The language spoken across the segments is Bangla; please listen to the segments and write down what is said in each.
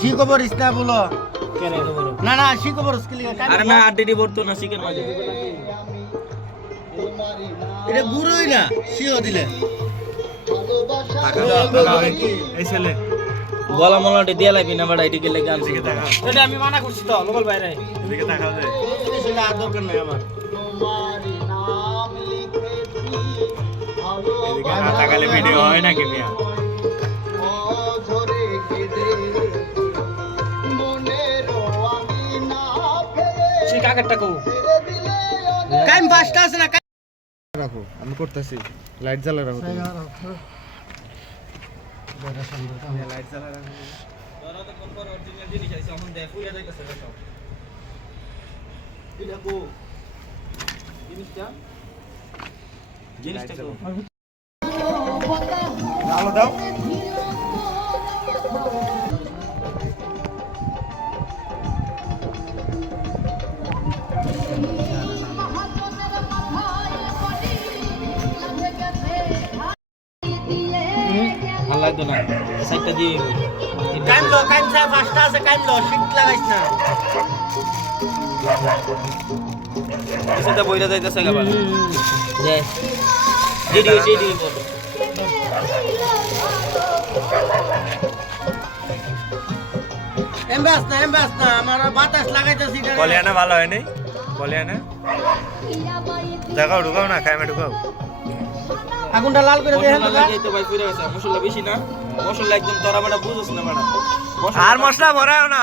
শিখবর ইসনা বলো না না শিখবর স্কিল আরে না আড্ডি বলতো না চিকেন মাঝে এটা গুরুই না শিও দিলে এই ছেলে গলা মলাটি দিয়া লাগবি না বাড়া এদিকে লেগে আনছি এটা আমি মানা করছি তো লোকাল বাইরে এদিকে তাকাও যে সেটা আর দরকার নাই আমার এদিকে না তাকালে ভিডিও হয় নাকি মিয়া সে কাকারটা কো কাইম ফাস্ট আছে না রাখো আমি করতেছি লাইট জ্বালা রাখো লাইট জ্বালা রাখো তোরা তো কোন পর অরিজিনাল জিনিস আছে এখন দেখ পুরা যাইতাছে সব এটা কো জিনিসটা কো আলো দাও ভালো লাগতো না সাইডটা দিয়ে কাইম সা ফাস্ট আছে কাইম লো শিট লাগাইছ না সেটা বইরা যাইতাছে গা বাবা দে জিডি বল এমবাস না আমার বাতাস লাগাইতেছি কলিয়ানা ভালো হয় নাই কলিয়ানা দেখাও ঢুকাও না খাইমে ঢুকাও আগুনটা লাল করে দেখেন তো এই তো ভাই পুরা গেছে মশলা বেশি না মশলা একদম তোরা বড় বুঝছ না বড় আর মশলা ভরাও না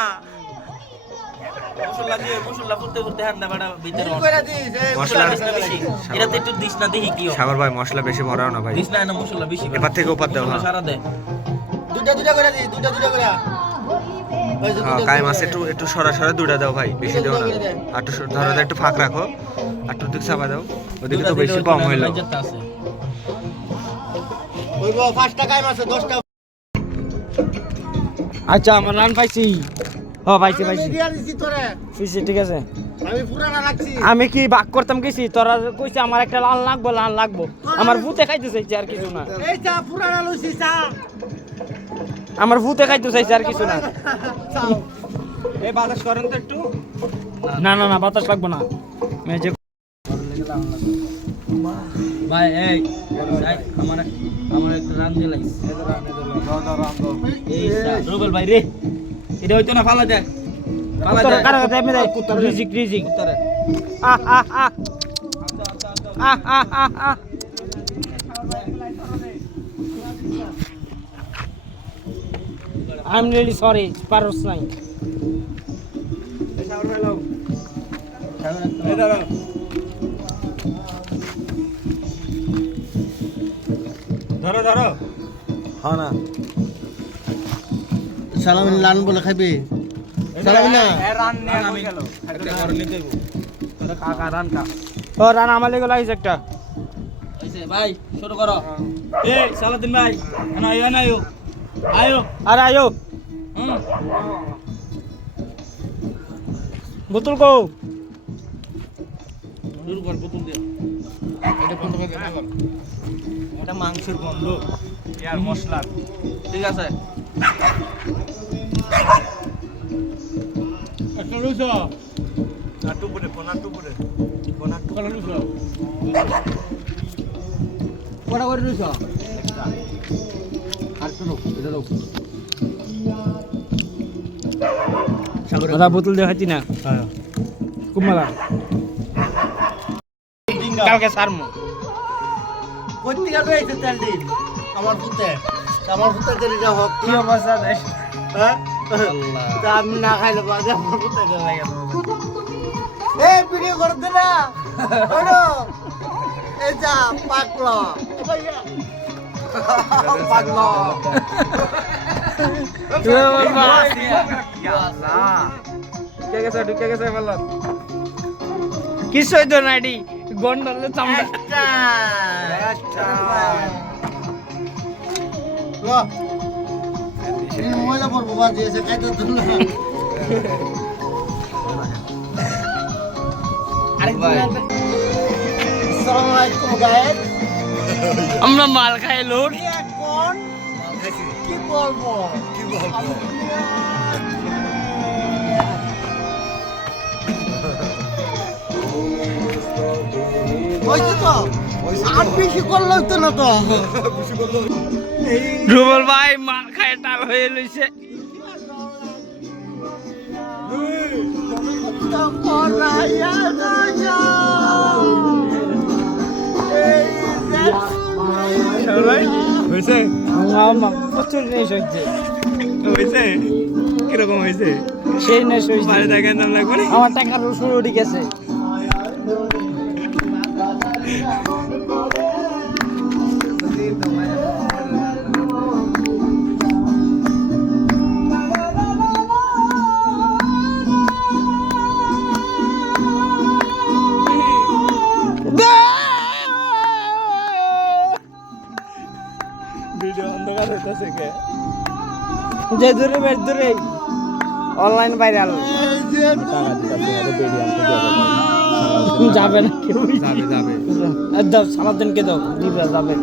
মশলা ফুটতে হান্দা বড় ভিতরে করে দিস মশলা বেশি এটা তো একটু দিস না দেখি কি সাগর ভাই মশলা বেশি ভরাও না ভাই দিস না না মশলা বেশি এবার থেকে উপর দাও হ্যাঁ সারা দে দুটা করে দিস দুটা করে হ্যাঁ কাইম আছে একটু সরাসরি দুটা দাও ভাই বেশি দাও না আর একটু ধরো একটু ফাঁক রাখো আর একটু দিক চাপা দাও ওদিকে তো বেশি কম হইলো ওইবো 5টা কাইম আছে 10টা আচ্ছা আমার রান পাইছি ও পাইছি মিডিয়া দিছি তোরে ফিসি ঠিক আছে আমি পুরানা রাখছি আমি কি বাক করতাম কিছু তোরা কইছে আমার একটা লাল লাগবো আমার ভূতে খাইতে চাইছে আর কিছু না এই চা পুরানা লইছি চা আমার ভূতে খাইতে চাইছে আর কিছু না এই বাতাস করেন তো একটু না বাতাস লাগবো না আমি যে ভাই এই আমার একটা রান দিয়ে লাগিস এই রুবেল ভাই রে এটা হইতো না ফালা দেখ কারা কথা এমনি দেখ রিজিক উত্তরে I'm really sorry পারস নাই ধরো হ্যাঁ না সালামিন লান বলে খাইবে সালামিন না রান নিয়ে আমি গেল কাকা রান কা ও রান আমার লেগে লাগিস একটা ভাই শুরু করো এই সালাদিন ভাই আয়ো আরে আয়ো বোতল কো শুরু কর বোতল দে এটা মাংসের গন্ধ আর মশলা ঠিক আছে একটা লুসো আর টুপুরে কোনা টুপুরে কলা লুসো কটা করে লুসো আর তো লোক এটা লোক ওরা বোতল দেখাচ্ছি না কুমারা কালকে সারমু কোত্তিকা রয়েছে তেল দিন আমার পুতে তেলটা হোক কি অবস্থা দেখ হ্যাঁ তা আমি না খাইলে বাজে আমার পুতে তেল লাগে এই ভিডিও করতে না হলো এই যা পাকলো পাকলো ঢুকে গেছে বললাম কিছু হইতো না এটি গন্ডলে চামড়া মজা পড়বো বাজে এসে খাইতে তো না আসসালামু আলাইকুম গাইস আমরা মাল খাই লোট এখন কি বলবো হয়েছে তো আর বেশি করলে হইতো না তো রুবেল ভাই মার খায় টাল হয়ে লইছে হয়েছে প্রচুর নেশ হচ্ছে হয়েছে কিরকম হয়েছে সেই নেশ হয়েছে বাইরে দেখার নাম লাগবে না আমার টাকার রসুন উঠে গেছে ভিডিও অন্ধকার হইতেছে কে যে দূরে বেশ দূরে অনলাইন ভাইরাল যাবে না কেউ যাবে যাবে দাও সারাদিনকে দাও দিবে যাবে